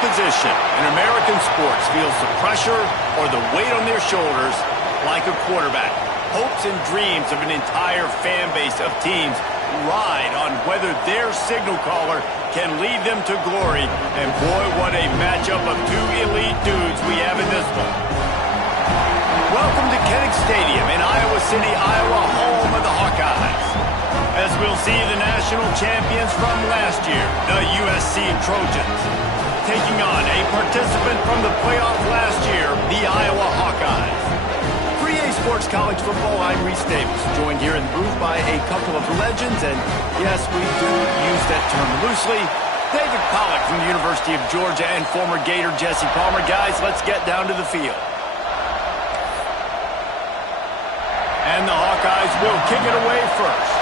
position in American sports feels the pressure or the weight on their shoulders like a quarterback. Hopes and dreams of an entire fan base of teams ride on whether their signal caller can lead them to glory. And boy, what a matchup of two elite dudes we have in this one. Welcome to Kinnick Stadium in Iowa City, Iowa, home of the Hawkeyes. As we'll see the national champions from last year, the USC Trojans, taking on a participant from the playoff last year, the Iowa Hawkeyes. For EA Sports College Football, I'm Rzsl Davis, joined here in the booth by a couple of legends, and yes, we do use that term loosely. David Pollack from the University of Georgia and former Gator Jesse Palmer. Guys, let's get down to the field. And the Hawkeyes will kick it away first.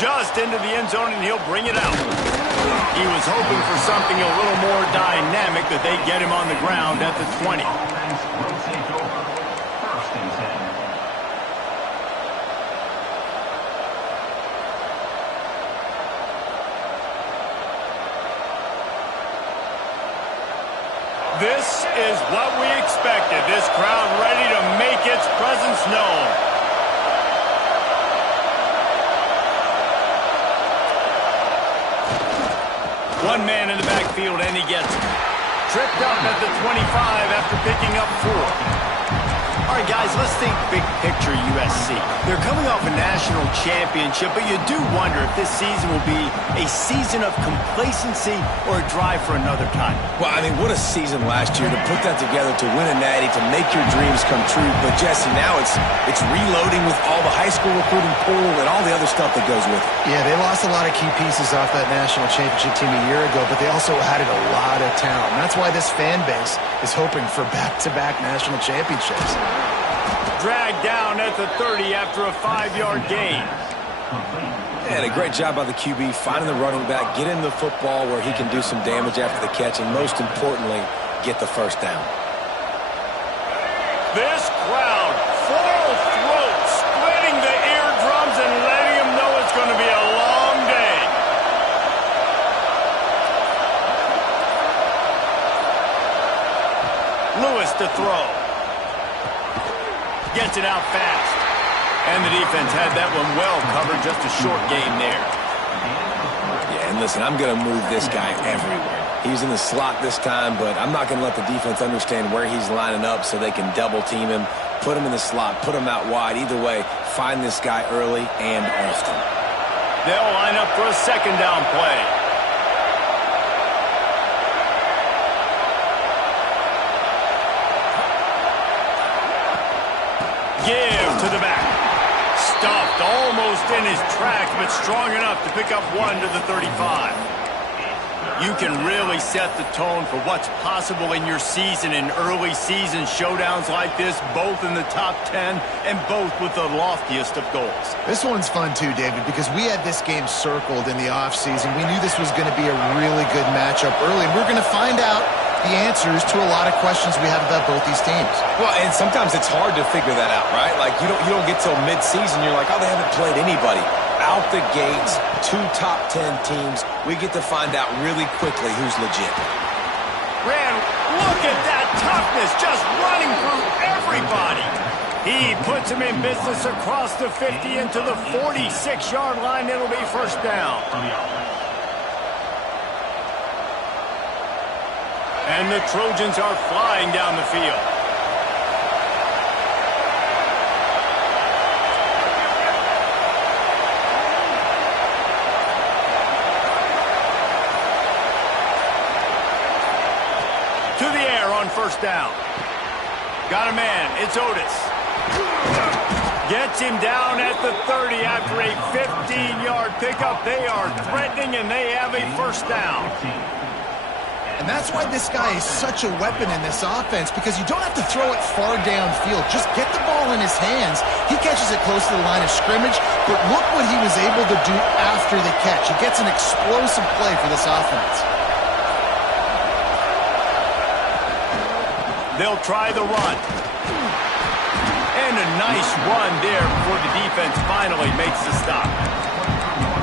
Just into the end zone, and he'll bring it out. He was hoping for something a little more dynamic, that they get him on the ground at the 20. This is what we expected. This crowd ready to make its presence known. One man in the backfield, and he gets it. Tripped up at the 25 after picking up 4. All right, guys, let's think big picture USC. They're coming off a national championship, but you do wonder if this season will be a season of complacency or a drive for another time. Well, I mean, what a season last year to put that together, to win a natty, to make your dreams come true. But, Jesse, now it's reloading with all the high school recruiting pool and all the other stuff that goes with it. Yeah, they lost a lot of key pieces off that national championship team a year ago, but they also added a lot of talent. And that's why this fan base is hoping for back-to-back national championships. Dragged down at the 30 after a 5-yard gain. And a great job by the QB, finding the running back, get him the football where he can do some damage after the catch, and most importantly, get the first down. This crowd, full throat, splitting the eardrums and letting them know it's going to be a long day. Lewis to throw. Gets it out fast. And the defense had that one well covered. Just a short game there. Yeah, and listen, I'm going to move this guy everywhere. He's in the slot this time, but I'm not going to let the defense understand where he's lining up so they can double team him, put him in the slot, put him out wide. Either way, find this guy early and often. They'll line up for a second down play. Give to the back. Stuffed almost in his tracks, but strong enough to pick up 1 to the 35. You can really set the tone for what's possible in your season in early season showdowns like this, both in the top 10 and both with the loftiest of goals. This one's fun too, David, because we had this game circled in the offseason. We knew this was going to be a really good matchup early, and we're going to find out the answers to a lot of questions we have about both these teams. Well, and sometimes it's hard to figure that out, right? Like, you don't get till mid-season, you're like, oh, they haven't played anybody. Out the gates, 2 top 10 teams, we get to find out really quickly who's legit. Look at that toughness, just running through everybody. He puts him in business across the 50 into the 46-yard line. It'll be first down. And the Trojans are flying down the field. To the air on first down. Got a man. It's Otis. Gets him down at the 30 after a 15-yard pickup. They are threatening, and they have a first down. And that's why this guy is such a weapon in this offense, because you don't have to throw it far downfield. Just get the ball in his hands. He catches it close to the line of scrimmage, but look what he was able to do after the catch. He gets an explosive play for this offense. They'll try the run. And a nice run there before the defense finally makes the stop.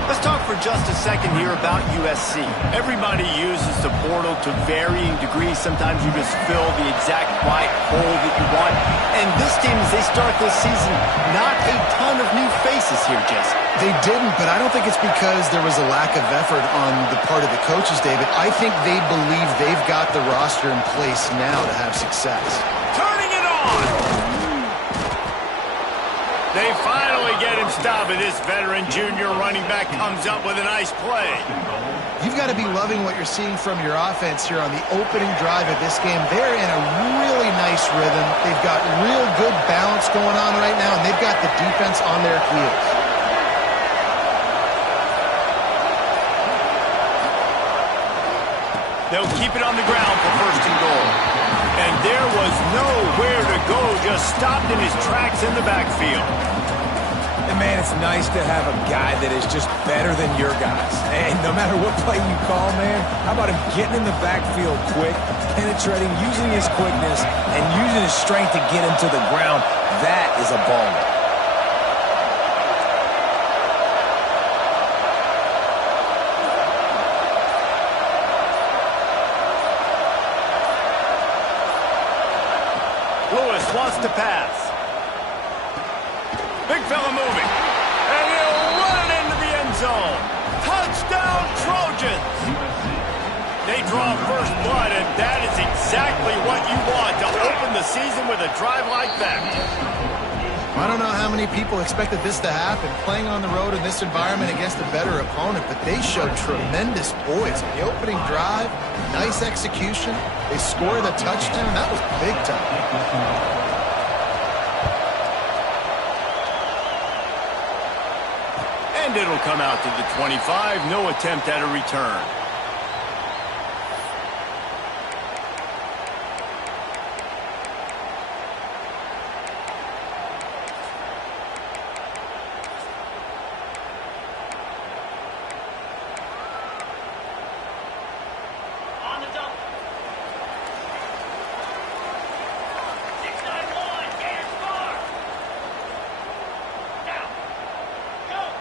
Let's talk for just a second here about USC. Everybody uses the portal to varying degrees. Sometimes you just fill the exact right hole that you want. And this team, as they start this season, not a ton of new faces here, Jesse. They didn't, but I don't think it's because there was a lack of effort on the part of the coaches, David. I think they believe they've got the roster in place now to have success. Turning it on! They finally get him stopped, and this veteran junior running back comes up with a nice play. You've got to be loving what you're seeing from your offense here on the opening drive of this game. They're in a really nice rhythm. They've got real good balance going on right now, and they've got the defense on their heels. They'll keep it on the ground for first and goal. And there was nowhere to go, just stopped in his tracks in the backfield. And, man, it's nice to have a guy that is just better than your guys. And no matter what play you call, man, how about him getting in the backfield quick, penetrating, using his quickness, and using his strength to get him to the ground. That is a baller. Wants to pass. Big fella moving. And he'll run it into the end zone. Touchdown, Trojans! They draw first blood, and that is exactly what you want to open the season with a drive like that. I don't know how many people expected this to happen, playing on the road in this environment against a better opponent, but they showed tremendous poise. The opening drive, nice execution. They scored a touchdown. That was big time. And it'll come out to the 25. No attempt at a return.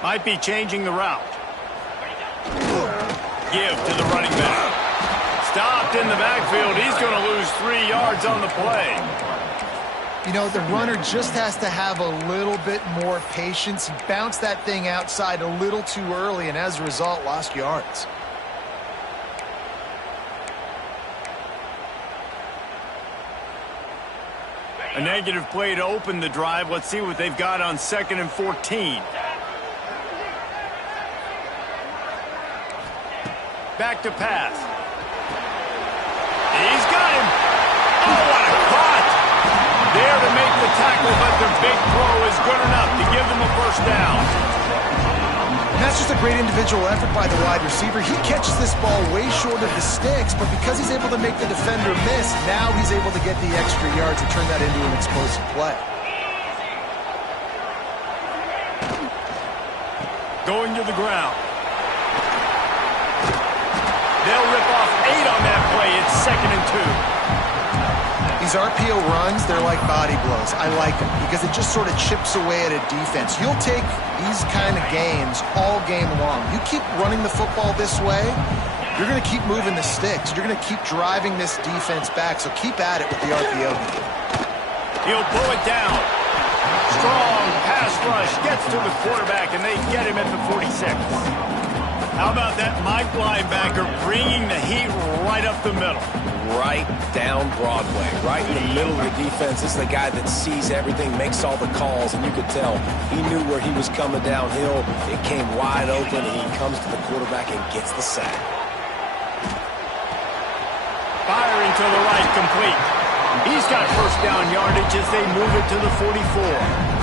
Might be changing the route. Give to the running back. Stopped in the backfield. He's going to lose 3 yards on the play. You know, the runner just has to have a little bit more patience. He bounced that thing outside a little too early, and as a result, lost yards. A negative play to open the drive. Let's see what they've got on 2nd and 14. Back to pass. He's got him. Oh, what a caught. There to make the tackle, but the big throw is good enough to give them a first down. And that's just a great individual effort by the wide receiver. He catches this ball way short of the sticks, but because he's able to make the defender miss, now he's able to get the extra yards and turn that into an explosive play. Going to the ground. They'll rip off 8 on that play. It's 2nd and 2. These RPO runs, they're like body blows. I like them because it just sort of chips away at a defense. You'll take these kind of games all game long. You keep running the football this way, you're going to keep moving the sticks. You're going to keep driving this defense back, so keep at it with the RPO. He'll pull it down. Strong pass rush gets to the quarterback, and they get him at the 46. How about that Mike linebacker bringing the heat right up the middle? Right down Broadway, right in the middle of the defense. This is the guy that sees everything, makes all the calls, and you could tell he knew where he was coming downhill. It came wide open, and he comes to the quarterback and gets the sack. Firing to the right, complete. He's got first down yardage as they move it to the 44.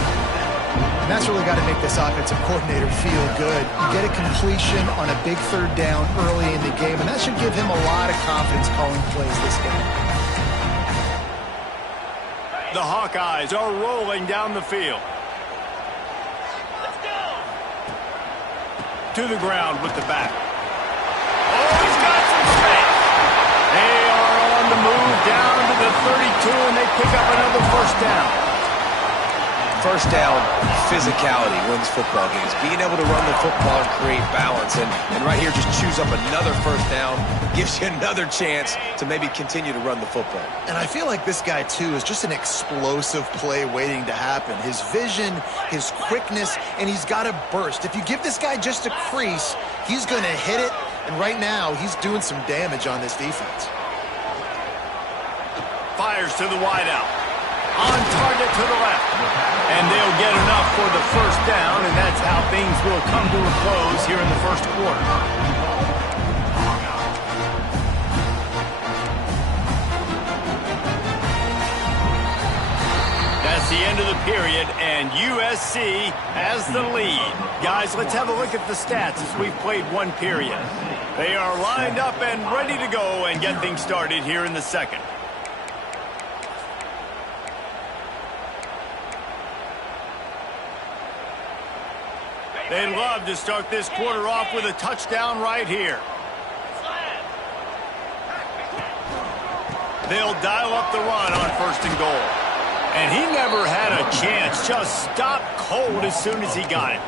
And that's really got to make this offensive coordinator feel good. You get a completion on a big 3rd down early in the game, and that should give him a lot of confidence calling plays this game. The Hawkeyes are rolling down the field. Let's go! To the ground with the back. Oh, he's got some space. They are on the move down to the 32, and they pick up another first down. first down physicality wins football games. Being able to run the football and create balance. And right here, just choose up another first down, gives you another chance to maybe continue to run the football. And I feel like this guy, too, is just an explosive play waiting to happen. His vision, his quickness, and he's got a burst. If you give this guy just a crease, he's going to hit it. And right now, he's doing some damage on this defense. Fires to the wideout. On target to the left. And they'll get enough for the first down, and that's how things will come to a close here in the first quarter. That's the end of the period, and USC has the lead. Guys, let's have a look at the stats as we've played one period. They are lined up and ready to go and get things started here in the second. They'd love to start this quarter off with a touchdown right here. They'll dial up the run on 1st and goal. And he never had a chance. Just stopped cold as soon as he got it.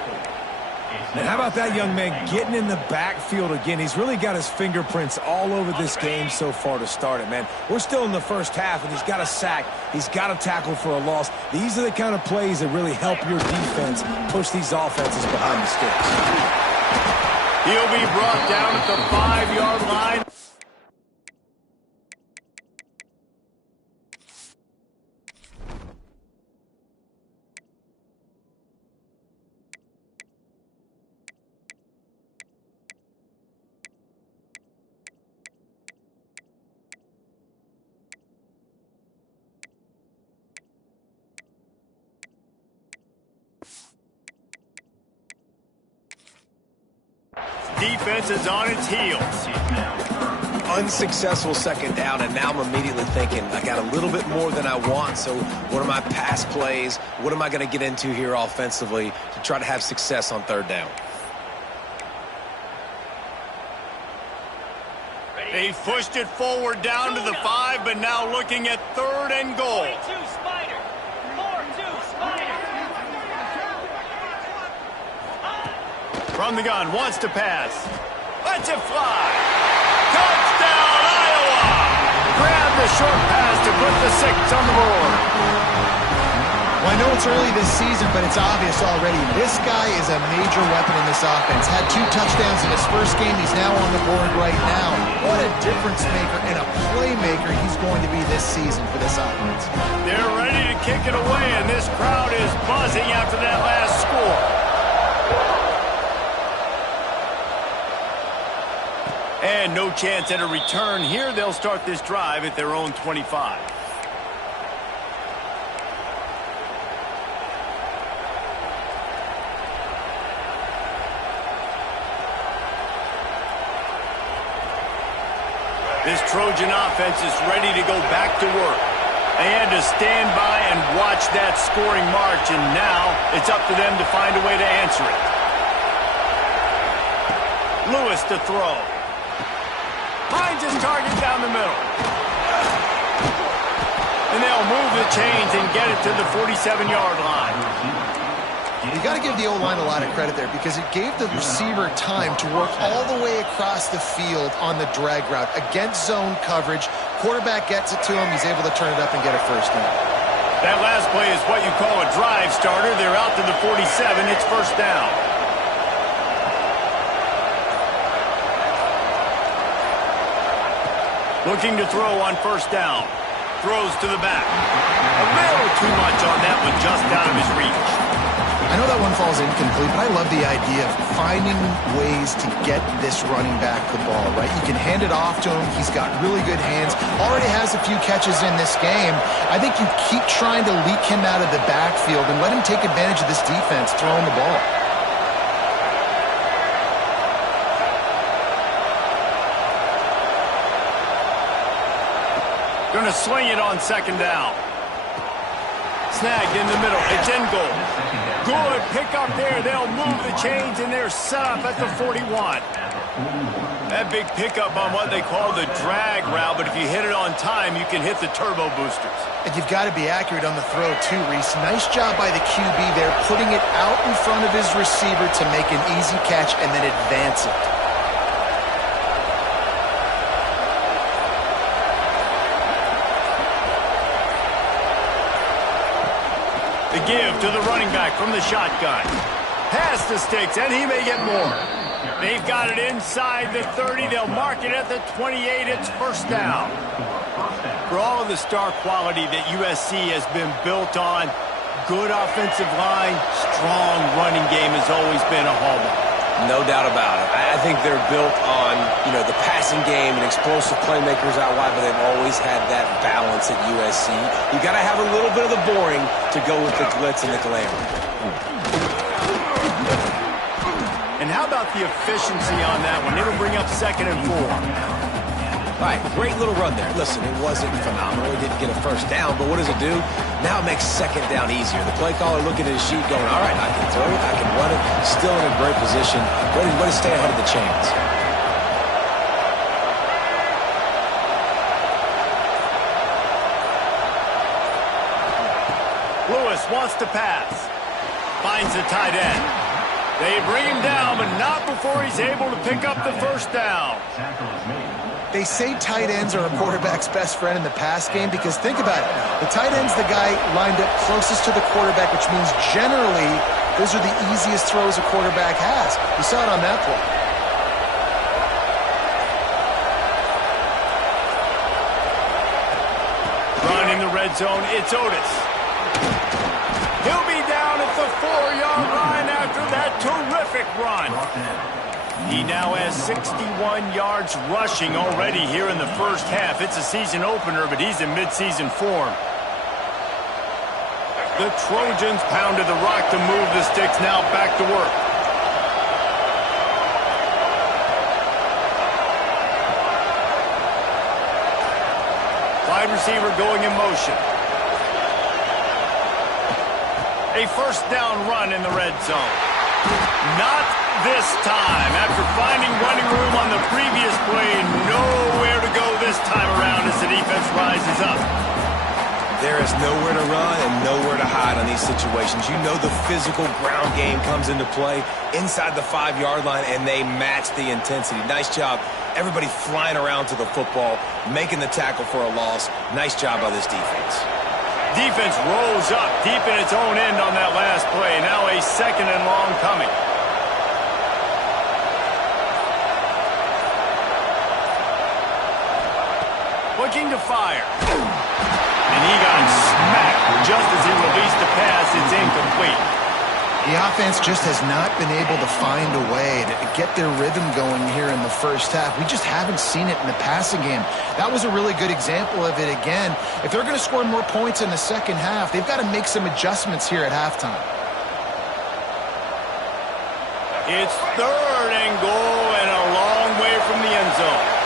And how about that young man getting in the backfield again? He's really got his fingerprints all over this game so far to start it, man. We're still in the first half, and he's got a sack. He's got a tackle for a loss. These are the kind of plays that really help your defense push these offenses behind the sticks. He'll be brought down at the 5-yard line. Defense is on its heels. Unsuccessful second down, and now I'm immediately thinking, I got a little bit more than I want, so what are my pass plays? What am I going to get into here offensively to try to have success on 3rd down? They pushed it forward down to the 5, but now looking at 3rd and goal. From the gun, wants to pass. Lets it fly. Touchdown, Iowa! Grab the short pass to put the 6 on the board. Well, I know it's early this season, but it's obvious already. This guy is a major weapon in this offense. Had 2 touchdowns in his first game. He's now on the board right now. What a difference maker and a playmaker he's going to be this season for this offense. They're ready to kick it away, and this crowd is buzzing after that last score. And no chance at a return here. They'll start this drive at their own 25. This Trojan offense is ready to go back to work. They had to stand by and watch that scoring march, and now it's up to them to find a way to answer it. Lewis to throw. Finds his target down the middle. And they'll move the chains and get it to the 47-yard line. You got to give the O-line a lot of credit there because it gave the receiver time to work all the way across the field on the drag route against zone coverage. Quarterback gets it to him. He's able to turn it up and get a first down. That last play is what you call a drive starter. They're out to the 47. It's first down. Looking to throw on first down. Throws to the back. A little too much on that one, just out of his reach. I know that one falls incomplete, but I love the idea of finding ways to get this running back the ball, right? You can hand it off to him. He's got really good hands. Already has a few catches in this game. I think you keep trying to leak him out of the backfield and let him take advantage of this defense throwing the ball. Going to sling it on second down. Snagged in the middle. It's in goal. Good pick up there. They'll move the chains, and they're set up at the 41. That big pickup on what they call the drag route, but if you hit it on time, you can hit the turbo boosters. And you've got to be accurate on the throw, too, Reese. Nice job by the QB there, putting it out in front of his receiver to make an easy catch and then advance it. The give to the running back from the shotgun. Pass the sticks, and he may get more. They've got it inside the 30. They'll mark it at the 28. It's first down. For all of the star quality that USC has been built on, good offensive line, strong running game has always been a hallmark. No doubt about it. I think they're built on, the passing game and explosive playmakers out wide, but they've always had that balance at USC. You got to have a little bit of the boring to go with the glitz and the glamour. And how about the efficiency on that one? It'll bring up 2nd and 4. All right, great little run there. Listen, it wasn't phenomenal. He didn't get a first down, but what does it do? Now it makes 2nd down easier. The play caller looking at his sheet going, all right, I can throw it, I can run it. Still in a great position. Way to stay ahead of the chains. Lewis wants to pass. Finds the tight end. They bring him down, but not before he's able to pick up the first down. They say tight ends are a quarterback's best friend in the pass game because think about it. The tight end's the guy lined up closest to the quarterback, which means generally those are the easiest throws a quarterback has. You saw it on that play. Run in the red zone. It's Otis. He'll be down at the 4-yard line after that terrific run. He now has 61 yards rushing already here in the first half. It's a season opener, but he's in midseason form. The Trojans pounded the rock to move the sticks. Now back to work. Wide receiver going in motion. A first down run in the red zone. Not this time. After finding running room on the previous play, nowhere to go this time around as the defense rises up. There is nowhere to run and nowhere to hide on these situations. You know the physical ground game comes into play inside the 5-yard line, and they match the intensity. Nice job. Everybody flying around to the football, making the tackle for a loss. Nice job by this defense. Defense rolls up deep in its own end on that last play. Now a 2nd and long coming. Looking to fire. And he got smacked just as he released the pass. It's incomplete. The offense just has not been able to find a way to get their rhythm going here in the first half. We just haven't seen it in the passing game. That was a really good example of it again. If they're going to score more points in the second half, they've got to make some adjustments here at halftime. It's 3rd and goal and a long way from the end zone.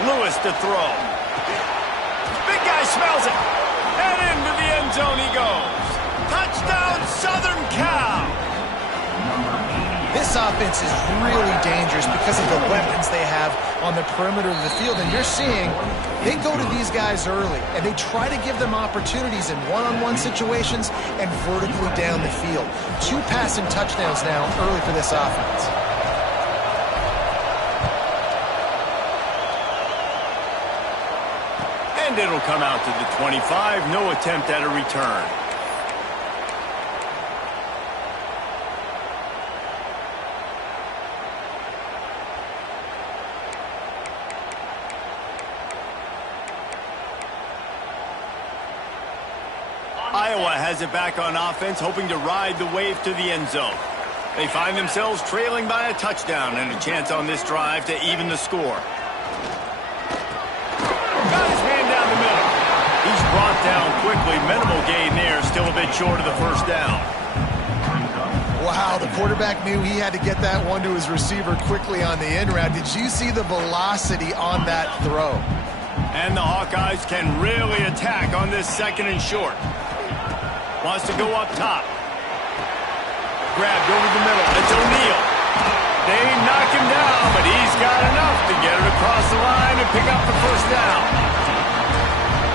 Lewis to throw. Big guy smells it. And into the end zone he goes. Touchdown, Southern Cal. This offense is really dangerous because of the weapons they have on the perimeter of the field. And you're seeing they go to these guys early, and they try to give them opportunities in one-on-one situations and vertically down the field. 2 passing touchdowns now early for this offense. And it'll come out to the 25. No attempt at a return. Iowa has it back on offense, hoping to ride the wave to the end zone. They find themselves trailing by a touchdown and a chance on this drive to even the score. Brought down quickly. Minimal gain there. Still a bit short of the first down. Wow, the quarterback knew he had to get that one to his receiver quickly on the end route. Did you see the velocity on that throw? And the Hawkeyes can really attack on this 2nd and short. Wants to go up top. Grabbed over the middle. It's O'Neal. They knock him down, but he's got enough to get it across the line and pick up the 1st down.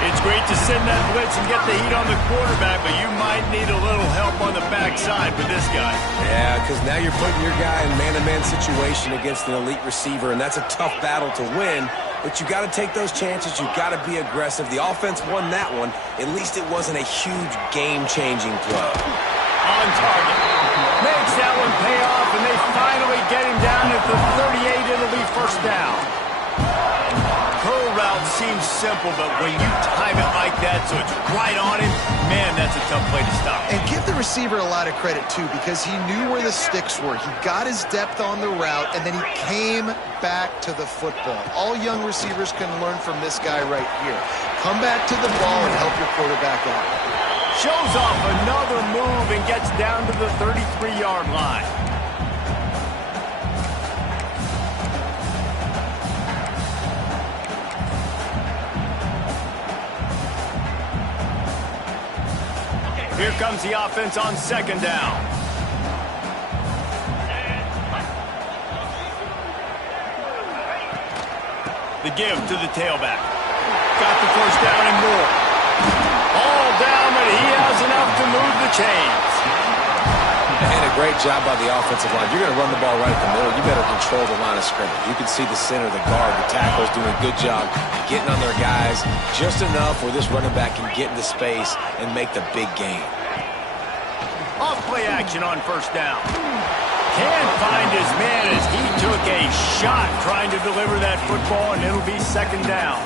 It's great to send that blitz and get the heat on the quarterback, but you might need a little help on the backside with this guy. Yeah, because now you're putting your guy in man-to-man situation against an elite receiver, and that's a tough battle to win. But you got to take those chances. You got to be aggressive. The offense won that one. At least it wasn't a huge game-changing play. On target. Makes that one pay off, and they finally get him down at the 38. It'll be 1st down. Curl route seems simple, but when you time it like that so it's right on him, man, that's a tough play to stop. And give the receiver a lot of credit, too, because he knew where the sticks were. He got his depth on the route, and then he came back to the football. All young receivers can learn from this guy right here. Come back to the ball and help your quarterback out. Shows off another move and gets down to the 33-yard line. Here comes the offense on 2nd down. The give to the tailback. Got the 1st down and more. All down, but he has enough to move the chains. And a great job by the offensive line. You're going to run the ball right at the middle. You better control the line of scrimmage. You can see the center, the guard, the tackles doing a good job getting on their guys just enough where this running back can get into space and make the big gain. Off play action on 1st down. Can't find his man as he took a shot trying to deliver that football, and it'll be 2nd down.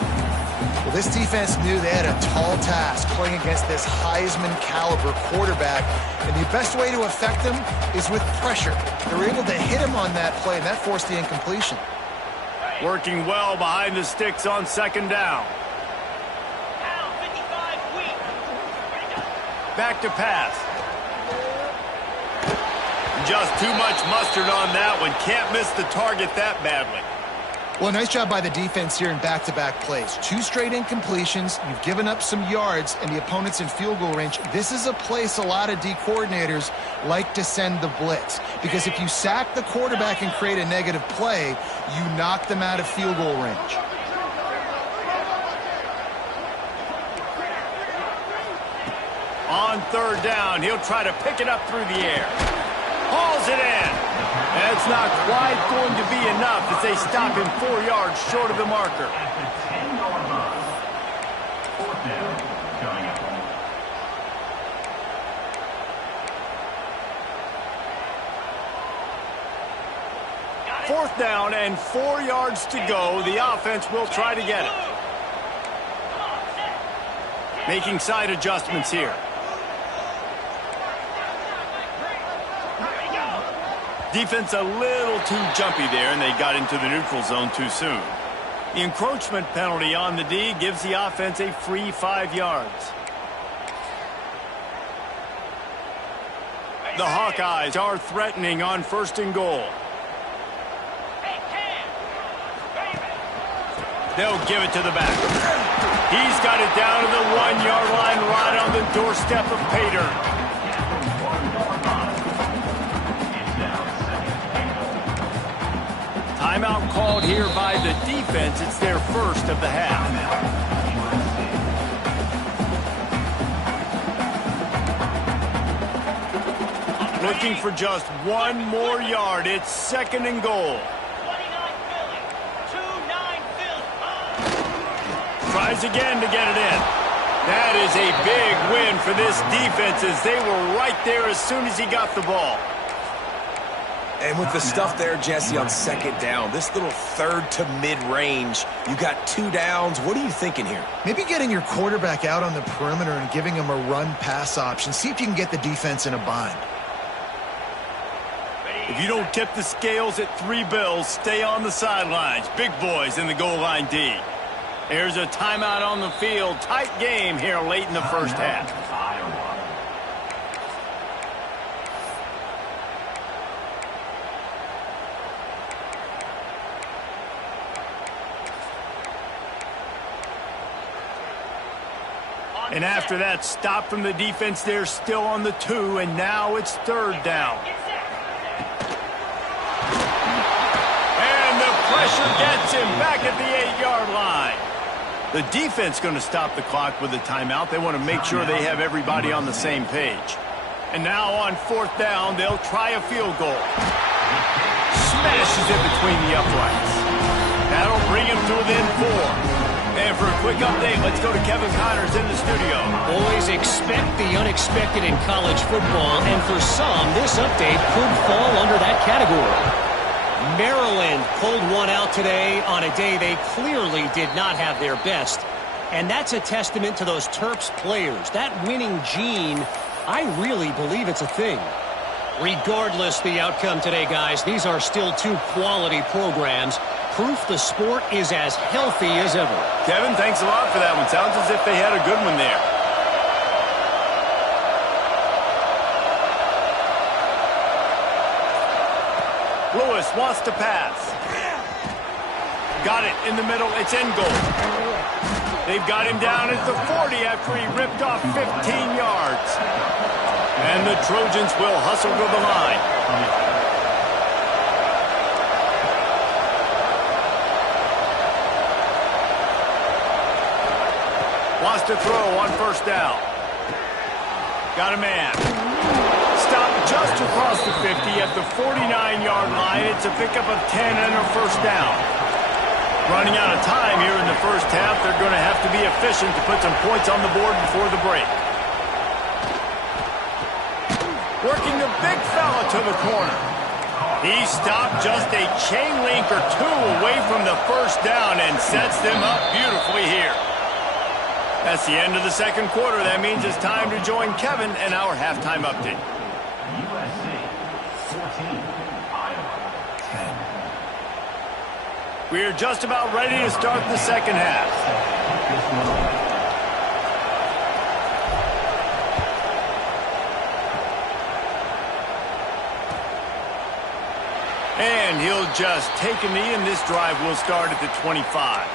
Well, this defense knew they had a tall task playing against this Heisman caliber quarterback, and the best way to affect him is with pressure. They were able to hit him on that play, and that forced the incompletion. Working well behind the sticks on 2nd down. Back to pass. Just too much mustard on that one. Can't miss the target that badly. Well, nice job by the defense here in back-to-back plays. 2 straight incompletions. You've given up some yards, and the opponent's in field goal range. This is a place a lot of D coordinators like to send the blitz, because if you sack the quarterback and create a negative play, you knock them out of field goal range. On 3rd down, he'll try to pick it up through the air. Hauls it in. That's not quite going to be enough as they stop him 4 yards short of the marker. Fourth down and 4 yards to go. The offense will try to get it. Making side adjustments here. Defense a little too jumpy there, and they got into the neutral zone too soon. The encroachment penalty on the D gives the offense a free 5 yards. The Hawkeyes are threatening on 1st and goal. They'll give it to the back. He's got it down to the 1-yard line right on the doorstep of Pater. Timeout called here by the defense. It's their 1st of the half. Looking for just 1 more yard. It's 2nd and goal. Tries again to get it in. That is a big win for this defense as they were right there as soon as he got the ball. And with the stuff there, Jesse, on 2nd down, this little 3rd to mid-range, you got 2 downs. What are you thinking here? Maybe getting your quarterback out on the perimeter and giving him a run-pass option. See if you can get the defense in a bind. If you don't tip the scales at 3 bills, stay on the sidelines. Big boys in the goal line D. There's a timeout on the field. Tight game here late in the 1st half. And after that stop from the defense, they're still on the 2, and now it's 3rd down. And the pressure gets him back at the 8-yard line. The defense going to stop the clock with a timeout. They want to make sure they have everybody on the same page. And now on 4th down, they'll try a field goal. Smashes it between the uprights. That'll bring him to within 4. And for a quick update, let's go to Kevin Connors in the studio. Always expect the unexpected in college football, and for some, this update could fall under that category. Maryland pulled one out today on a day they clearly did not have their best. And that's a testament to those Terps players. That winning gene, I really believe it's a thing. Regardless the outcome today, guys, these are still 2 quality programs. Proof the sport is as healthy as ever. Kevin, thanks a lot for that one. Sounds as if they had a good one there. Lewis wants to pass. Got it in the middle. It's in goal. They've got him down at the 40 after he ripped off 15 yards. And the Trojans will hustle to the line. Wants to throw on 1st down. Got a man. Stop just across the 50 at the 49-yard line. It's a pickup of 10 and a 1st down. Running out of time here in the 1st half. They're going to have to be efficient to put some points on the board before the break. Working the big fella to the corner. He stopped just a chain link or 2 away from the 1st down and sets them up beautifully here. That's the end of the 2nd quarter. That means it's time to join Kevin and our halftime update. We're just about ready to start the 2nd half. And he'll just take a knee, and this drive will start at the 25.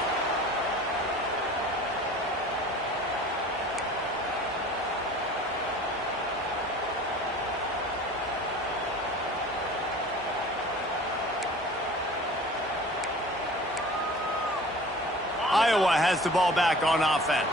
Iowa has the ball back on offense.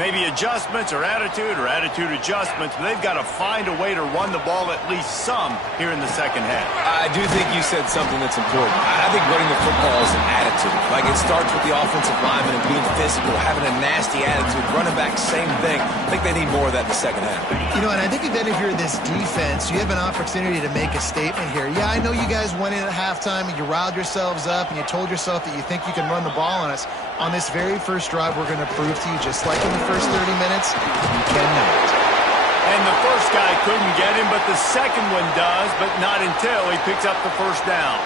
Maybe adjustments or attitude adjustments, but they've got to find a way to run the ball at least some here in the 2nd half. I do think you said something that's important. I think running the football is an attitude. Like, it starts with the offensive lineman and being physical, having a nasty attitude. Running back, same thing. I think they need more of that in the 2nd half. You know, and I think that if you're this defense, you have an opportunity to make a statement here. Yeah, I know you guys went in at halftime and you riled yourselves up and you told yourself that you think you can run the ball on us. On this very first drive, we're going to prove to you, just like in the first 30 minutes, you cannot. And the first guy couldn't get him, but the second one does, but not until he picks up the 1st down.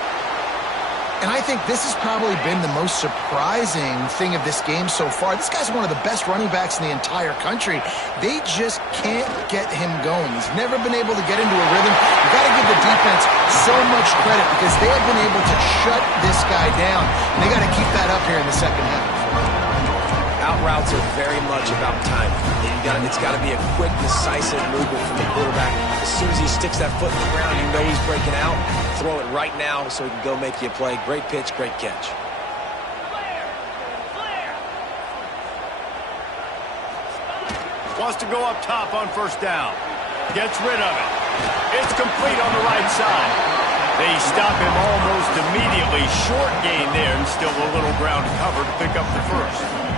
And I think this has probably been the most surprising thing of this game so far. This guy's one of the best running backs in the entire country. They just can't get him going. He's never been able to get into a rhythm. You've got to give the defense so much credit because they have been able to shut this guy down. And they got to keep that up here in the 2nd half. Out routes are very much about timing. It's got to be a quick, decisive movement from the quarterback. As soon as he sticks that foot in the ground, you know he's breaking out. Throw it right now so he can go make you a play. Great pitch, great catch. Wants to go up top on 1st down. Gets rid of it. It's complete on the right side. They stop him almost immediately. Short gain there and still a little ground to cover to pick up the 1st.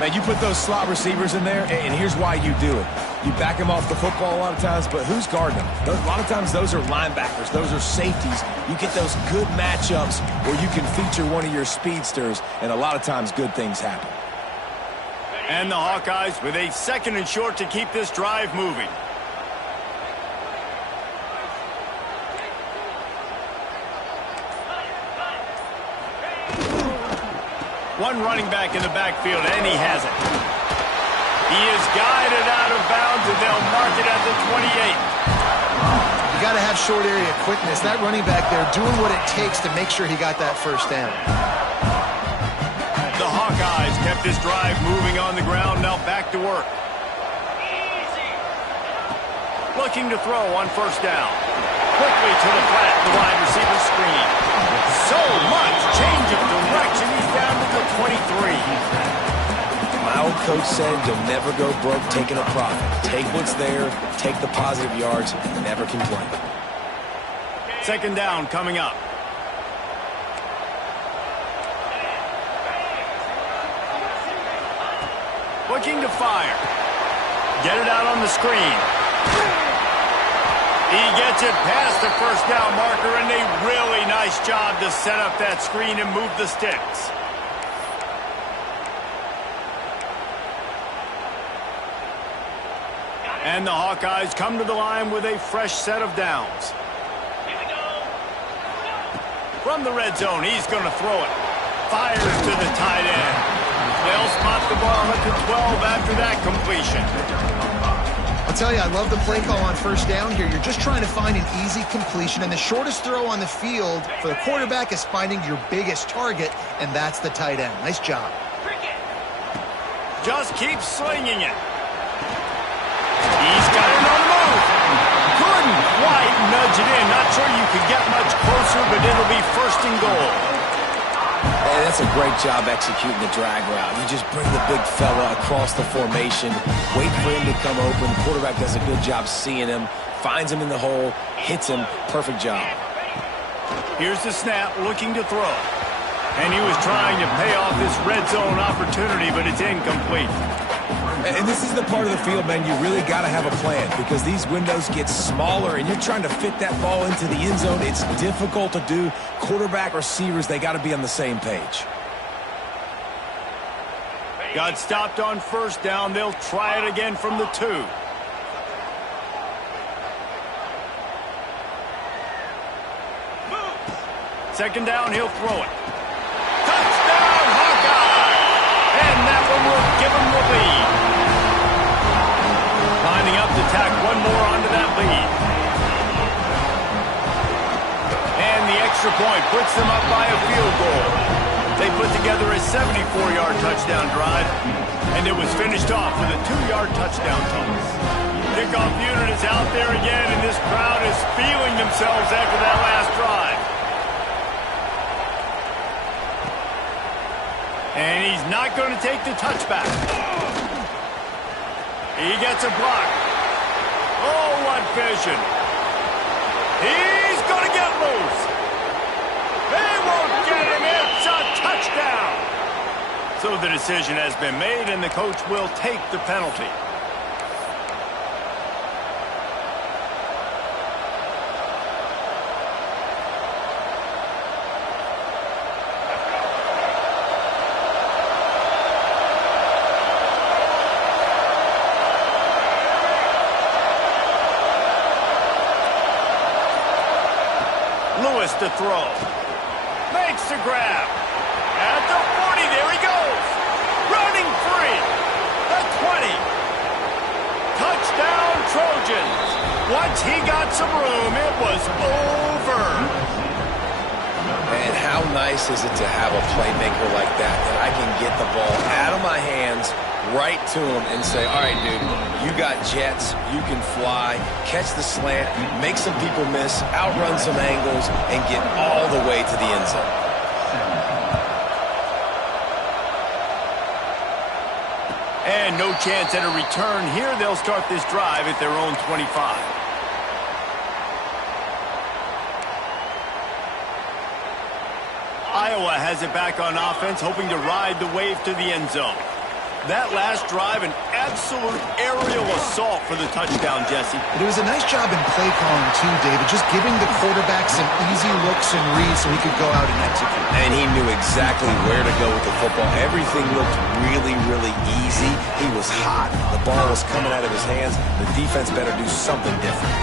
Man, you put those slot receivers in there, and here's why you do it. You back them off the football a lot of times, but who's guarding them? A lot of times those are linebackers. Those are safeties. You get those good matchups where you can feature one of your speedsters, and a lot of times good things happen. And the Hawkeyes with a 2nd and short to keep this drive moving. One running back in the backfield, and he has it. He is guided out of bounds, and they'll mark it at the 28. You got to have short area quickness. That running back there doing what it takes to make sure he got that 1st down. The Hawkeyes kept this drive moving on the ground. Now back to work. Looking to throw on first down. Quickly to the flat, the wide receiver screen. So much change of direction. He's down to the 23. My old coach said you'll never go broke taking a profit. Take what's there, take the positive yards, never complain. Second down coming up. Looking to fire. Get it out on the screen. He gets it past the first down marker, and a really nice job to set up that screen and move the sticks. And the Hawkeyes come to the line with a fresh set of downs. From the red zone, he's going to throw it. Fires to the tight end. They'll spot the ball at the 12 after that completion. I'll tell you, I love the play call on first down here. You're just trying to find an easy completion, and the shortest throw on the field for the quarterback is finding your biggest target, and that's the tight end. Nice job. Just keep slinging it. He's got it on the move. Couldn't quite nudge it in. Not sure you could get much closer, but it'll be first and goal. Hey, that's a great job executing the drag route. You just bring the big fella across the formation, wait for him to come open. The quarterback does a good job seeing him, finds him in the hole, hits him. Perfect job. Here's the snap, looking to throw. And he was trying to pay off this red zone opportunity, but it's incomplete. And this is the part of the field, man, you really got to have a plan because these windows get smaller and you're trying to fit that ball into the end zone. It's difficult to do. Quarterback, receivers, they got to be on the same page. Got stopped on first down. They'll try it again from the 2. Second down, he'll throw it. Touchdown, Hawkeye! And that one will give him the lead. Lining up to tack one more onto that lead. And the extra point puts them up by a field goal. They put together a 74-yard touchdown drive, and it was finished off with a 2-yard touchdown toss. Kickoff unit is out there again, and this crowd is feeling themselves after that last drive. And he's not going to take the touchback. He gets a block. Oh, what vision. He's going to get loose. They won't get him. It's a touchdown. So the decision has been made, and the coach will take the penalty. Lewis to throw. Makes the grab. At the 40, there he goes. Running free. The 20. Touchdown, Trojans. Once he got some room, it was over. Man, how nice is it to have a playmaker like that I can get the ball out of my hands, right to him, and say, all right, dude, you got jets, you can fly, catch the slant, make some people miss, outrun some angles, and get all the way to the end zone. And no chance at a return here. They'll start this drive at their own 25. Iowa has it back on offense, hoping to ride the wave to the end zone. That last drive, an absolute aerial assault for the touchdown, Jesse. It was a nice job in play calling, too, David, just giving the quarterback some easy looks and reads so he could go out and execute. And he knew exactly where to go with the football. Everything looked really, really easy. He was hot. The ball was coming out of his hands. The defense better do something different.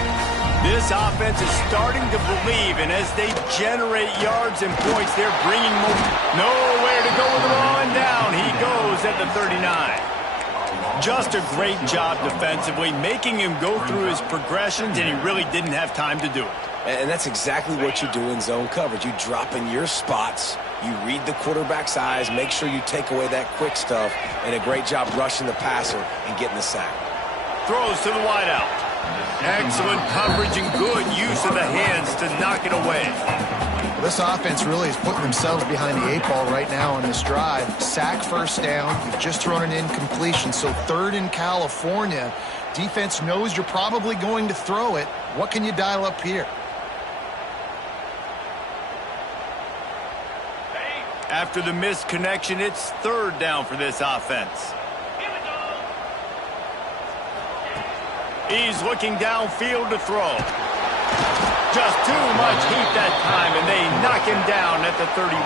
This offense is starting to believe, and as they generate yards and points, they're bringing more. Nowhere to go with the ball, and down he goes at the 39. Just a great job defensively, making him go through his progressions, and he really didn't have time to do it. And that's exactly what you do in zone coverage. You drop in your spots, you read the quarterback's eyes, make sure you take away that quick stuff, and a great job rushing the passer and getting the sack. Throws to the wideout. Excellent coverage and good use of the hands to knock it away. This offense really is putting themselves behind the 8 ball right now on this drive. Sack, first down. You've just thrown an incompletion, so third in California. Defense knows you're probably going to throw it. What can you dial up here? After the missed connection, it's third down for this offense. He's looking downfield to throw. Just too much heat that time, and they knock him down at the 31.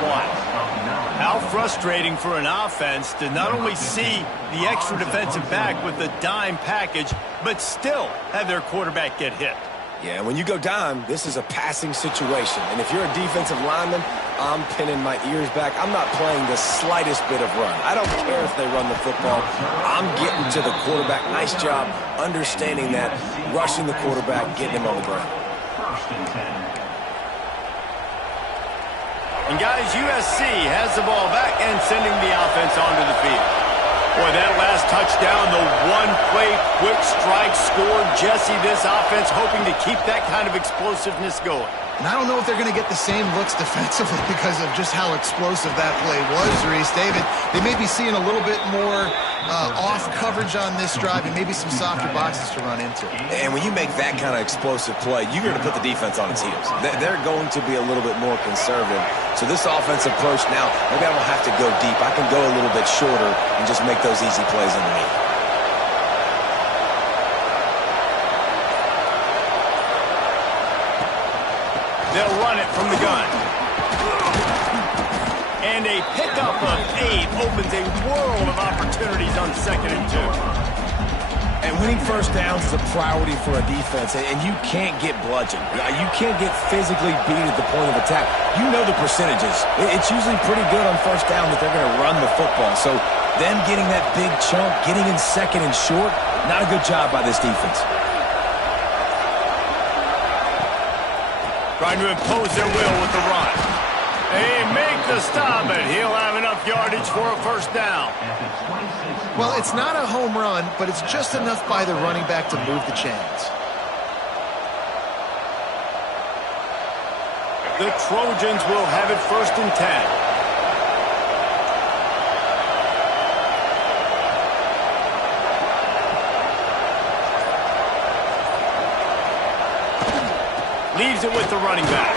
How frustrating for an offense to not only see the extra defensive back with the dime package, but still have their quarterback get hit. Yeah, when you go dime, this is a passing situation. And if you're a defensive lineman, I'm pinning my ears back. I'm not playing the slightest bit of run. I don't care if they run the football. I'm getting to the quarterback. Nice job understanding that, rushing the quarterback, getting him on the ground. And guys, USC has the ball back and sending the offense onto the field. Boy, that last touchdown, the one-play quick strike scored. Jesse, this offense hoping to keep that kind of explosiveness going. And I don't know if they're going to get the same looks defensively because of just how explosive that play was, Reese. David, they may be seeing a little bit more off coverage on this drive and maybe some softer boxes to run into. And when you make that kind of explosive play, you're going to put the defense on its heels. They're going to be a little bit more conservative. So this offensive approach now, maybe I don't have to go deep. I can go a little bit shorter and just make those easy plays underneath. They'll run it from the gun. And a pickup of 8 opens a world of opportunities on 2nd and 2. And winning first downs is a priority for a defense, and you can't get bludgeoned. You can't get physically beat at the point of attack. You know the percentages. It's usually pretty good on first down that they're going to run the football. So them getting that big chunk, getting in 2nd and short, not a good job by this defense. Trying to impose their will with the run. They make the stop, and he'll have enough yardage for a first down. Well, it's not a home run, but it's just enough by the running back to move the chains. The Trojans will have it 1st and 10. Leaves it with the running back.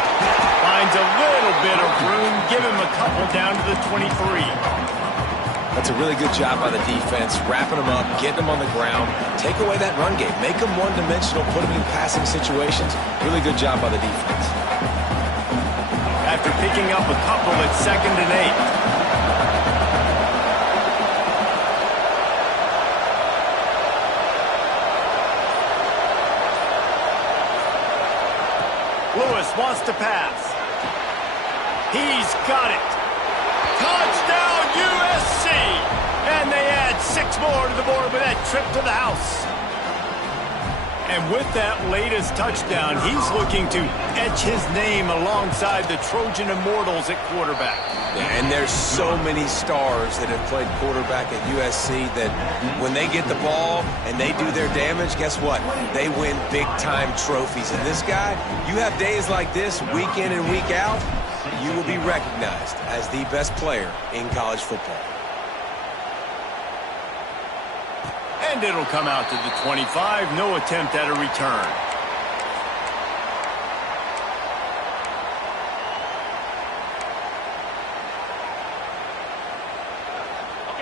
Finds a little bit of room. Give him a couple down to the 23. That's a really good job by the defense, wrapping them up, getting them on the ground. Take away that run game. Make them one-dimensional, put them in passing situations. Really good job by the defense. After picking up a couple at 2nd and 8. Lewis wants to pass. He's got it. Touchdown, USC! And they add 6 more to the board with that trip to the house. And with that latest touchdown, he's looking to etch his name alongside the Trojan Immortals at quarterback. Yeah, and there's so many stars that have played quarterback at USC that when they get the ball and they do their damage, guess what? They win big-time trophies. And this guy, you have days like this, week in and week out, you will be recognized as the best player in college football. And it'll come out to the 25. No attempt at a return.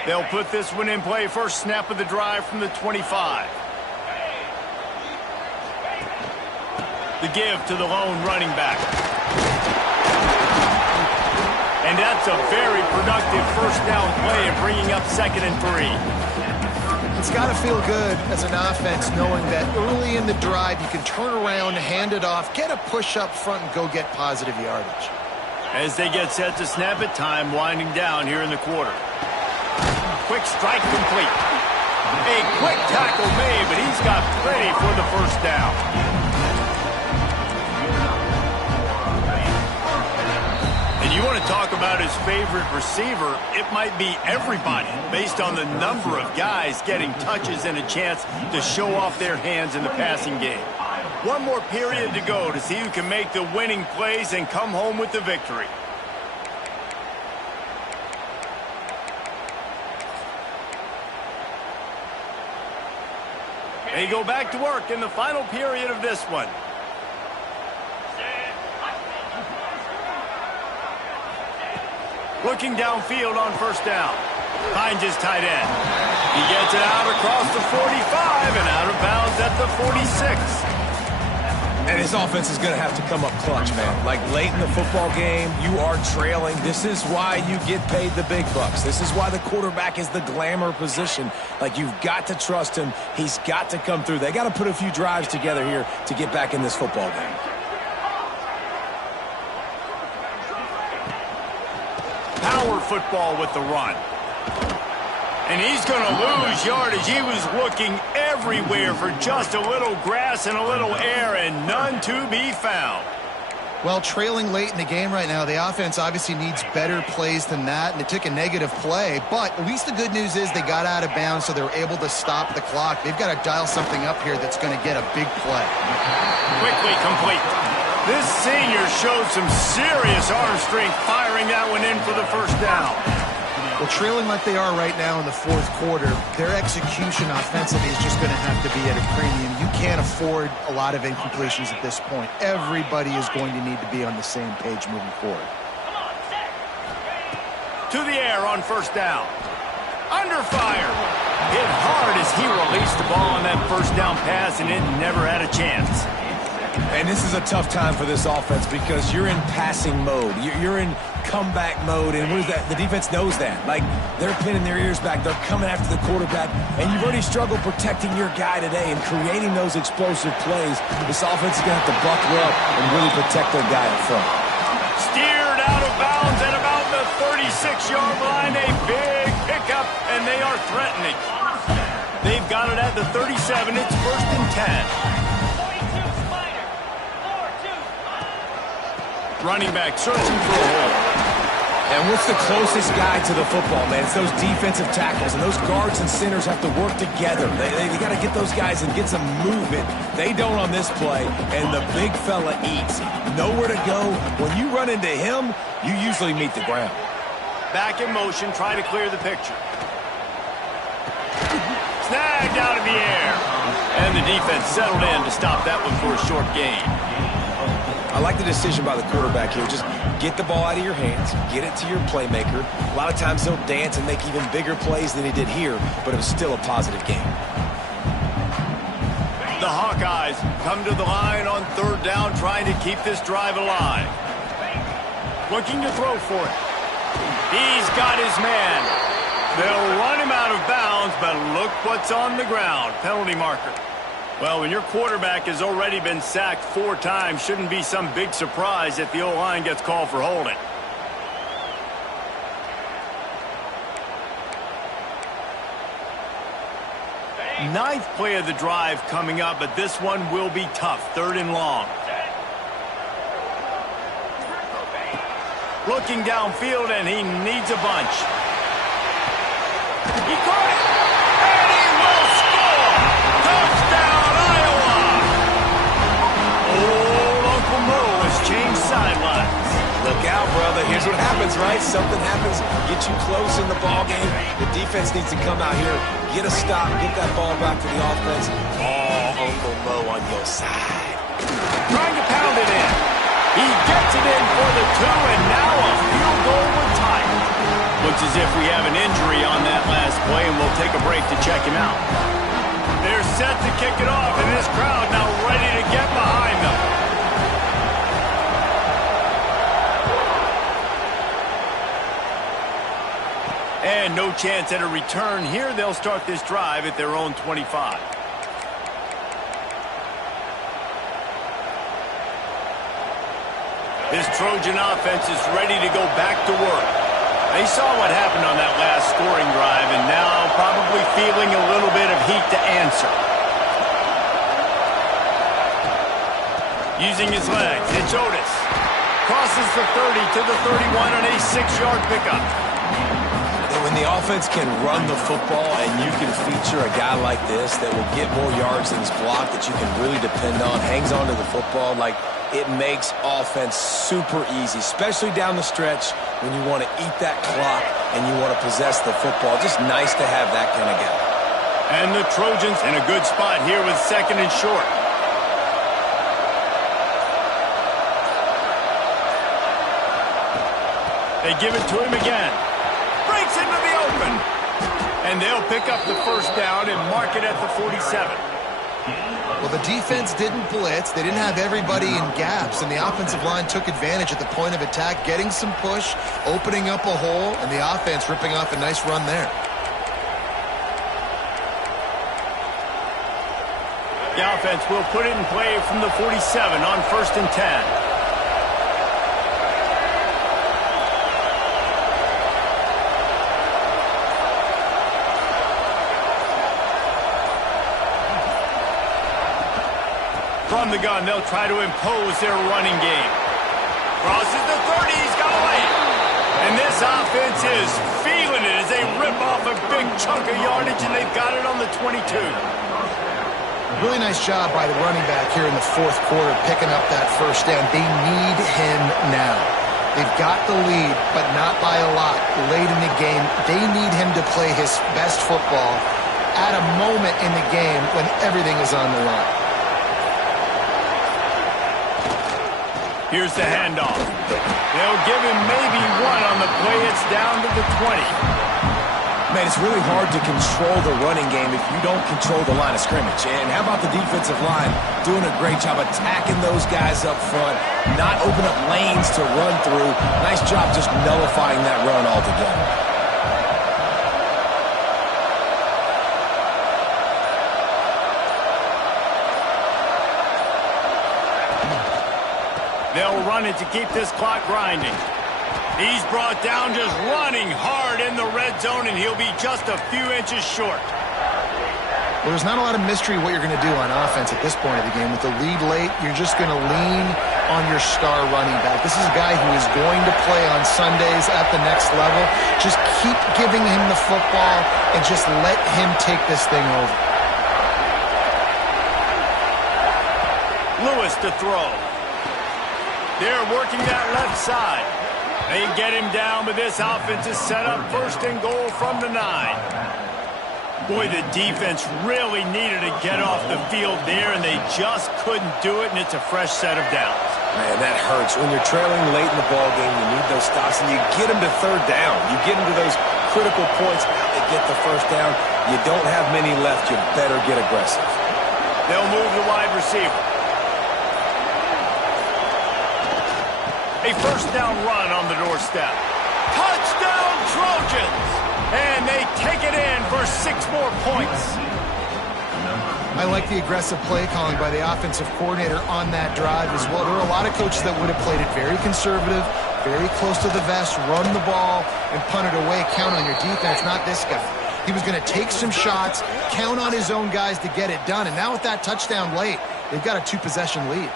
They'll put this one in play. First snap of the drive from the 25. The give to the lone running back. And that's a very productive first down play of bringing up 2nd and 3. It's got to feel good as an offense knowing that early in the drive you can turn around, hand it off, get a push up front, and go get positive yardage. As they get set to snap it, time winding down here in the quarter. Quick strike complete. A quick tackle made, but he's got plenty for the first down. You want to talk about his favorite receiver, it might be everybody based on the number of guys getting touches and a chance to show off their hands in the passing game. One more period to go to see who can make the winning plays and come home with the victory. They go back to work in the final period of this one. Looking downfield on first down. Finds his tight end. He gets it out across the 45 and out of bounds at the 46. And his offense is going to have to come up clutch, man. Like late in the football game, you are trailing. This is why you get paid the big bucks. This is why the quarterback is the glamour position. Like, you've got to trust him. He's got to come through. They got to put a few drives together here to get back in this football game. Power football with the run. And he's going to lose yardage. He was looking everywhere for just a little grass and a little air, and none to be found. Well, trailing late in the game right now, the offense obviously needs better plays than that, and they took a negative play. But at least the good news is they got out of bounds, so they were able to stop the clock. They've got to dial something up here that's going to get a big play. Quickly complete. This senior showed some serious arm strength firing that one in for the first down. Well, trailing like they are right now in the fourth quarter, their execution offensively is just going to have to be at a premium. You can't afford a lot of incompletions at this point. Everybody is going to need to be on the same page moving forward. To the air on first down. Under fire. Hit hard as he released the ball on that first down pass, and it never had a chance. And this is a tough time for this offense because you're in passing mode. You're in comeback mode, and what is that? The defense knows that. Like, they're pinning their ears back. They're coming after the quarterback, and you've already struggled protecting your guy today and creating those explosive plays. This offense is going to have to buckle up and really protect their guy up front. Steered out of bounds at about the 36-yard line. A big pickup, and they are threatening. They've got it at the 37. It's 1st and 10. Running back searching for a hole. And what's the closest guy to the football, man? It's those defensive tackles, and those guards and centers have to work together. They got to get those guys and get some movement. They don't on this play, and the big fella eats. Nowhere to go. When you run into him, you usually meet the ground. Back in motion, try to clear the picture. Snagged out of the air. And the defense settled in to stop that one for a short gain. I like the decision by the quarterback here. Just get the ball out of your hands, get it to your playmaker. A lot of times he'll dance and make even bigger plays than he did here, but it was still a positive game. The Hawkeyes come to the line on third down, trying to keep this drive alive. Looking to throw for it. He's got his man. They'll run him out of bounds, but look what's on the ground. Penalty marker. Well, when your quarterback has already been sacked 4 times, shouldn't be some big surprise if the O-line gets called for holding. Ninth play of the drive coming up, but this one will be tough. 3rd and long. Looking downfield, and he needs a bunch. He caught it, and he will score! Touchdown, Iowa! Old Uncle Mo has changed sidelines. Look out, brother. Here's what happens, right? Something happens, get you close in the ball game. The defense needs to come out here, get a stop, get that ball back to the offense. Oh, Uncle Mo on your side. Trying to pound it in. He gets it in for the 2, and now a field goal would tie it. Looks as if we have an injury on that last play, and we'll take a break to check him out. They're set to kick it off, and this crowd now ready to get behind them. And no chance at a return here. They'll start this drive at their own 25. This Trojan offense is ready to go back to work. They saw what happened on that last scoring drive, and now probably feeling a little bit of heat to answer. Using his legs, it's Otis. Crosses the 30 to the 31 on a 6-yard pickup. When the offense can run the football and you can feature a guy like this that will get more yards than his block that you can really depend on, hangs on to the football, like it makes offense super easy, especially down the stretch when you want to eat that clock and you want to possess the football. Just nice to have that kind of guy. And the Trojans in a good spot here with 2nd and short. They give it to him again. Breaks into the open. And they'll pick up the first down and mark it at the 47. Well, the defense didn't blitz. They didn't have everybody in gaps, and the offensive line took advantage at the point of attack, getting some push, opening up a hole, and the offense ripping off a nice run there. The offense will put it in play from the 47 on 1st and 10. From the gun, they'll try to impose their running game. Crosses the 30, he's got away. And this offense is feeling it as they rip off a big chunk of yardage, and they've got it on the 22. Really nice job by the running back here in the 4th quarter, picking up that first down. They need him now. They've got the lead, but not by a lot. Late in the game, they need him to play his best football at a moment in the game when everything is on the line. Here's the handoff. They'll give him maybe one on the play. It's down to the 20. Man, it's really hard to control the running game if you don't control the line of scrimmage. And how about the defensive line doing a great job attacking those guys up front, not open up lanes to run through. Nice job just nullifying that run altogether. They'll run it to keep this clock grinding. He's brought down just running hard in the red zone, and he'll be just a few inches short. Well, there's not a lot of mystery what you're going to do on offense at this point of the game. With the lead late, you're just going to lean on your star running back. This is a guy who is going to play on Sundays at the next level. Just keep giving him the football and just let him take this thing over. Lewis to throw. They're working that left side. They get him down, but this offense is set up 1st and goal from the 9. Boy, the defense really needed to get off the field there, and they just couldn't do it, and it's a fresh set of downs. Man, that hurts. When you're trailing late in the ball game, you need those stops, and you get them to 3rd down. You get them to those critical points, they get the first down. You don't have many left. You better get aggressive. They'll move the wide receiver. A first down run on the doorstep. Touchdown, Trojans! And they take it in for 6 more points. I like the aggressive play calling by the offensive coordinator on that drive as well. There are a lot of coaches that would have played it very conservative, very close to the vest, run the ball, and punt it away. Count on your defense, not this guy. He was going to take some shots, count on his own guys to get it done. And now with that touchdown late, they've got a 2-possession lead.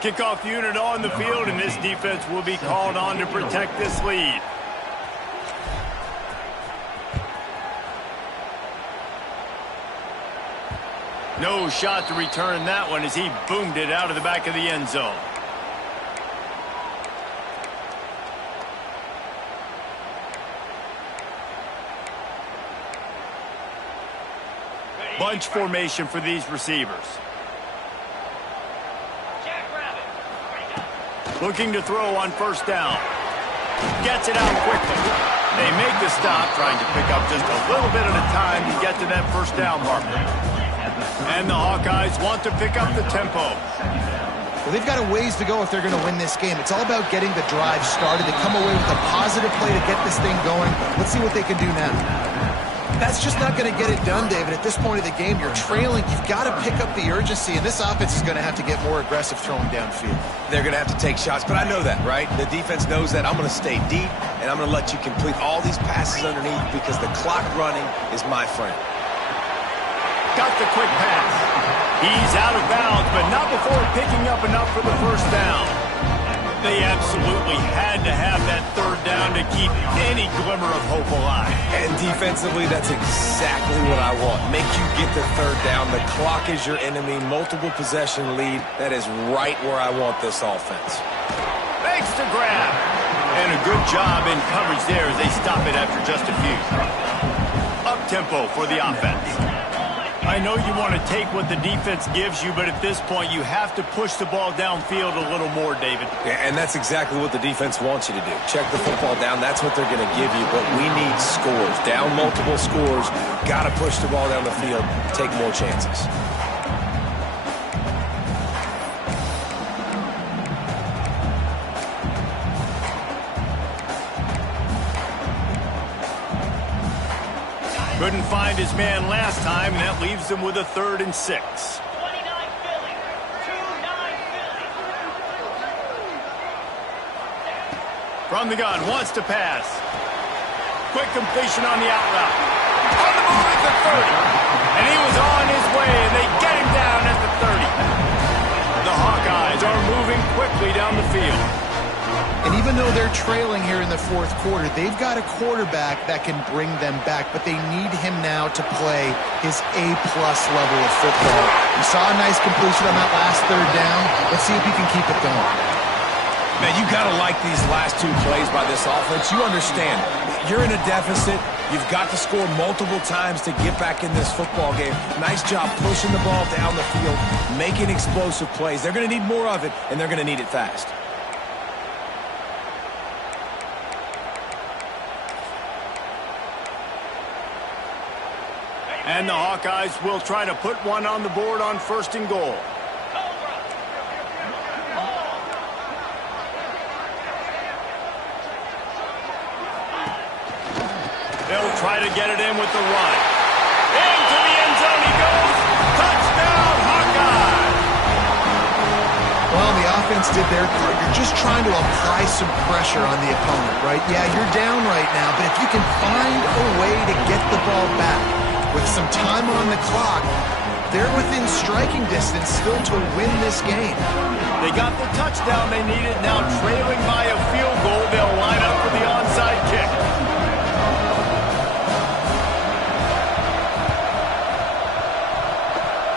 Kickoff unit on the field, and this defense will be called on to protect this lead. No shot to return that one as he boomed it out of the back of the end zone. Bunch formation for these receivers. Looking to throw on first down. Gets it out quickly. They make the stop, trying to pick up just a little bit at a time to get to that first down marker. And the Hawkeyes want to pick up the tempo. Well, they've got a ways to go if they're going to win this game. It's all about getting the drive started. They come away with a positive play to get this thing going. Let's see what they can do now. That's just not going to get it done, David. At this point of the game, you're trailing. You've got to pick up the urgency, and this offense is going to have to get more aggressive throwing downfield. They're going to have to take shots, but I know that, right? The defense knows that. I'm going to stay deep, and I'm going to let you complete all these passes underneath because the clock running is my friend. Got the quick pass. He's out of bounds, but not before picking up enough for the first down. They absolutely had to have that third down to keep any glimmer of hope alive. And defensively, that's exactly what I want. Make you get the third down. The clock is your enemy. Multiple possession lead. That is right where I want this offense. Thanks to grab. And a good job in coverage there as they stop it after just a few. Up-tempo for the offense. I know you want to take what the defense gives you, but at this point, you have to push the ball downfield a little more, David. Yeah, and that's exactly what the defense wants you to do. Check the football down. That's what they're going to give you, but we need scores. Down multiple scores. Got to push the ball down the field. Take more chances. Couldn't find his man last time, and that leaves him with a 3rd and 6. From the gun, wants to pass. Quick completion on the out route. On the move at the 30. And he was on his way, and they get him down at the 30. The Hawkeyes are moving quickly down the field. And even though they're trailing here in the fourth quarter, they've got a quarterback that can bring them back, but they need him now to play his A-plus level of football. You saw a nice completion on that last third down. Let's see if he can keep it going. Man, you got to like these last 2 plays by this offense. You understand, you're in a deficit. You've got to score multiple times to get back in this football game. Nice job pushing the ball down the field, making explosive plays. They're going to need more of it, and they're going to need it fast. And the Hawkeyes will try to put one on the board on 1st and goal. They'll try to get it in with the run. Into the end zone he goes. Touchdown, Hawkeyes! Well, the offense did their part. You're just trying to apply some pressure on the opponent, right? Yeah, you're down right now, but if you can find a way to get the ball back with some time on the clock, they're within striking distance still to win this game. They got the touchdown they needed. Now trailing by a field goal, they'll line up for the onside kick.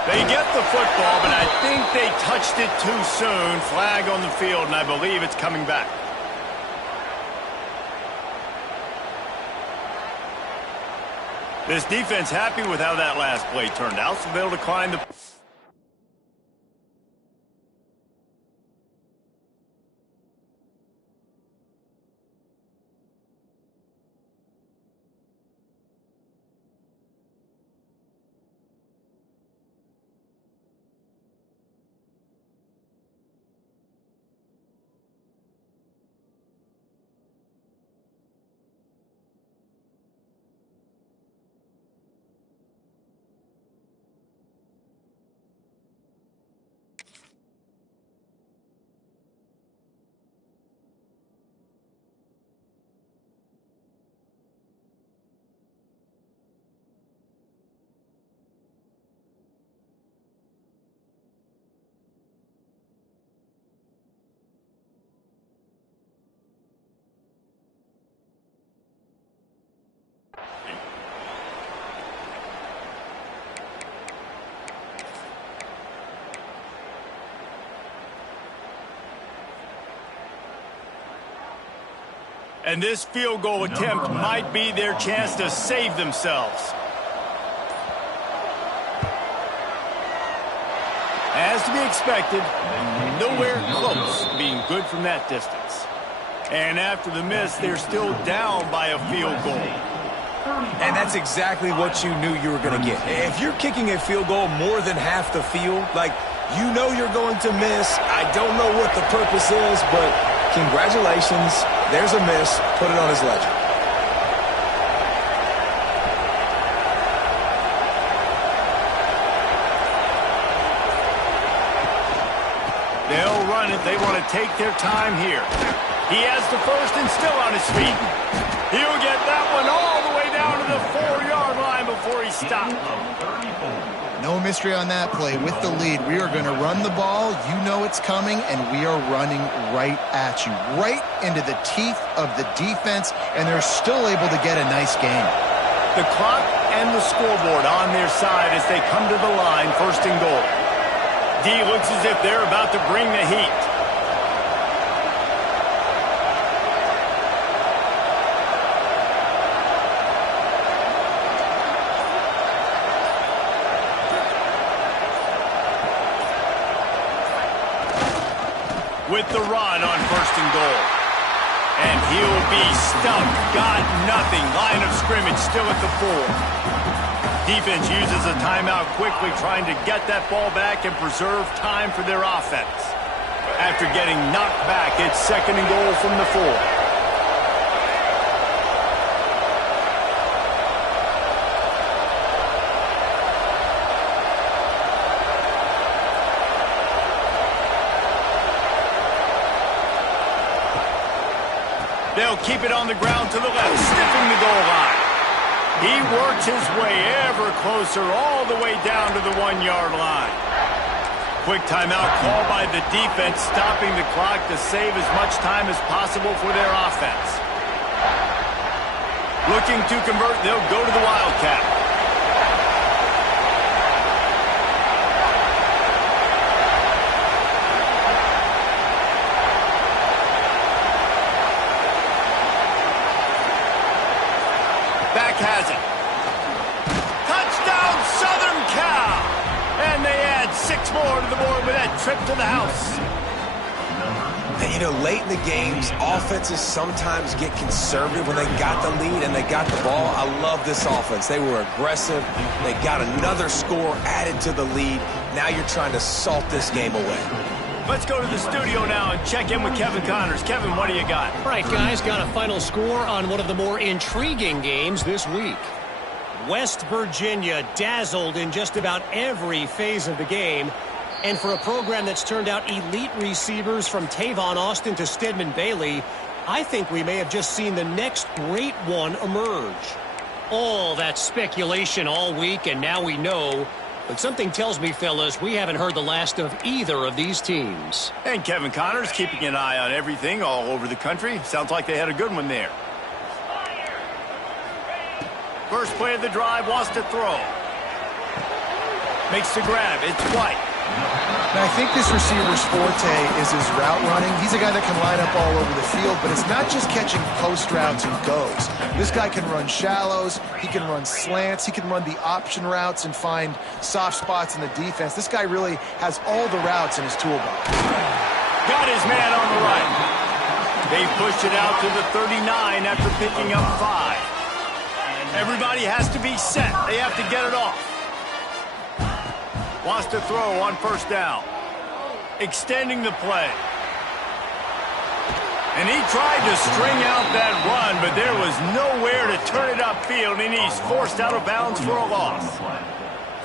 They get the football, but I think they touched it too soon. Flag on the field, and I believe it's coming back. This defense happy with how that last play turned out, so they'll decline the... And this field goal attempt might be their chance to save themselves. As to be expected, nowhere close to being good from that distance. And after the miss, they're still down by a field goal. And that's exactly what you knew you were going to get. If you're kicking a field goal more than half the field, like, you know you're going to miss. I don't know what the purpose is, but congratulations. There's a miss. Put it on his ledger. They'll run it. They want to take their time here. He has the first and still on his feet. He'll get that one all the way down to the 4-yard line before he stopped. No mystery on that play. With the lead, we are going to run the ball. You know it's coming, and we are running right at you, right into the teeth of the defense, and they're still able to get a nice gain. The clock and the scoreboard on their side as they come to the line, first and goal. D looks as if they're about to bring the heat. With the run on first and goal. And he'll be stuck. Got nothing. Line of scrimmage still at the 4. Defense uses a timeout quickly, trying to get that ball back and preserve time for their offense. After getting knocked back, it's second and goal from the 4. They'll keep it on the ground to the left, sniffing the goal line. He works his way ever closer all the way down to the 1-yard line. Quick timeout call by the defense, stopping the clock to save as much time as possible for their offense. Looking to convert, they'll go to the Wildcat. Has it. Touchdown, Southern Cal! And they add 6 more to the board with that trip to the house. And, you know, late in the games, offenses sometimes get conservative when they got the lead and they got the ball. I love this offense. They were aggressive. They got another score added to the lead. Now you're trying to salt this game away. Let's go to the studio now and check in with Kevin Connors. Kevin, what do you got? All right, guys, got a final score on one of the more intriguing games this week. West Virginia dazzled in just about every phase of the game. And for a program that's turned out elite receivers from Tavon Austin to Stedman Bailey, I think we may have just seen the next great one emerge. All that speculation all week, and now we know. But something tells me, fellas, we haven't heard the last of either of these teams. And Kevin Connors keeping an eye on everything all over the country. Sounds like they had a good one there. First play of the drive, wants to throw. Makes the grab. It's White. And I think this receiver's forte is his route running. He's a guy that can line up all over the field, but it's not just catching post routes and goes. This guy can run shallows, he can run slants, he can run the option routes and find soft spots in the defense. This guy really has all the routes in his toolbox. Got his man on the right. They pushed it out to the 39 after picking up 5. Everybody has to be set. They have to get it off. Wants to throw on first down. Extending the play. And he tried to string out that run, but there was nowhere to turn it upfield, and he's forced out of bounds for a loss.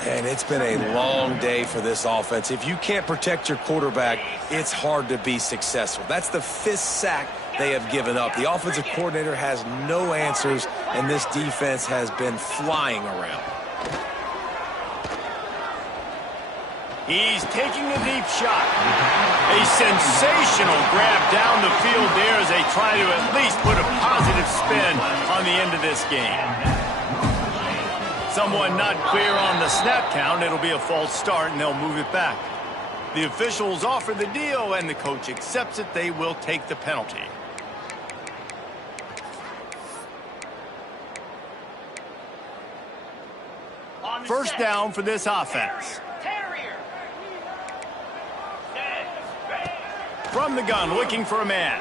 And it's been a long day for this offense. If you can't protect your quarterback, it's hard to be successful. That's the 5th sack they have given up. The offensive coordinator has no answers, and this defense has been flying around. He's taking a deep shot. A sensational grab down the field there as they try to at least put a positive spin on the end of this game. Someone not clear on the snap count. It'll be a false start, and they'll move it back. The officials offer the deal, and the coach accepts it. They will take the penalty. First down for this offense. From the gun, looking for a man.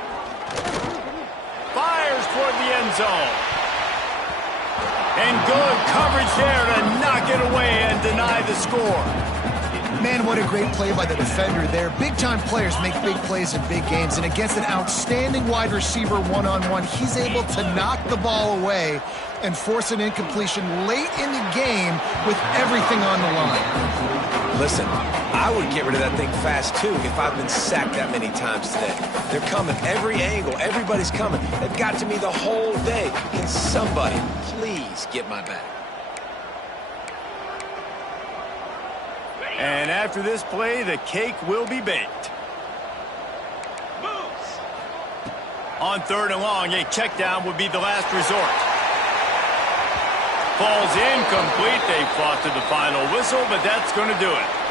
Fires toward the end zone. And good coverage there to knock it away and deny the score. Man, what a great play by the defender there. Big-time players make big plays in big games, and against an outstanding wide receiver one-on-one, he's able to knock the ball away and force an incompletion late in the game with everything on the line. Listen, I would get rid of that thing fast, too, if I've been sacked that many times today. They're coming every angle. Everybody's coming. They've got to me the whole day. Can somebody please get my back? And after this play, the cake will be baked. On 3rd and long, a check down would be the last resort. Ball's incomplete. They fought to the final whistle, but that's going to do it.